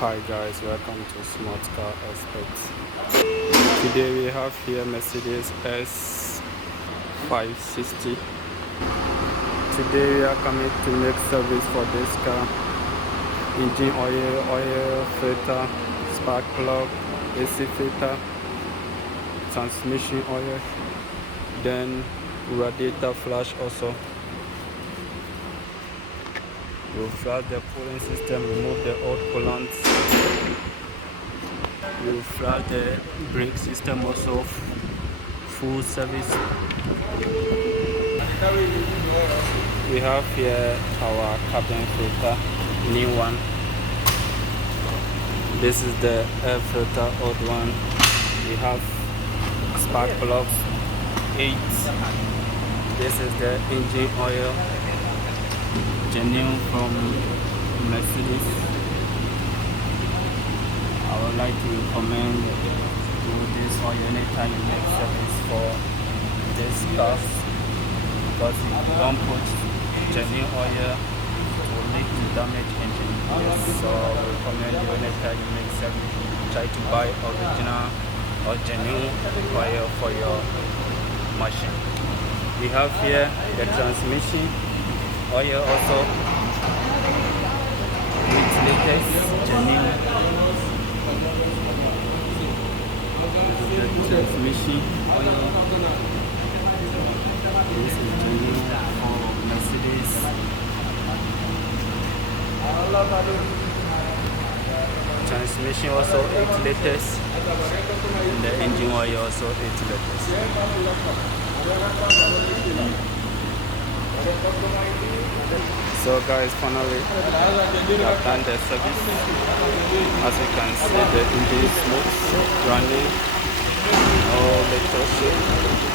Hi guys, welcome to Smart Car Experts. Today we have here Mercedes S560. Today we are coming to make service for this car. Engine oil filter, spark plug, AC filter, transmission oil, then radiator flash also. We'll flush the cooling system, remove the old coolants. We'll flush the brake system also, full service. We have here our cabin filter, new one. This is the air filter, old one. We have spark plugs, 8. This is the engine oil, genuine from Mercedes. I would like to recommend do this oil anytime you make service for this car, because if you don't put genuine oil, it will lead to damage engine. Yes, so I recommend you anytime you make service, try to buy original or genuine oil for your machine. We have here the transmission oil also, with latest genuine. The transmission oil. This is genuine for Mercedes. Transmission also 8 liters. And the engine oil also 8 liters. So guys, finally we have done the service. As you can see, the engine is smooth, running, no little shake.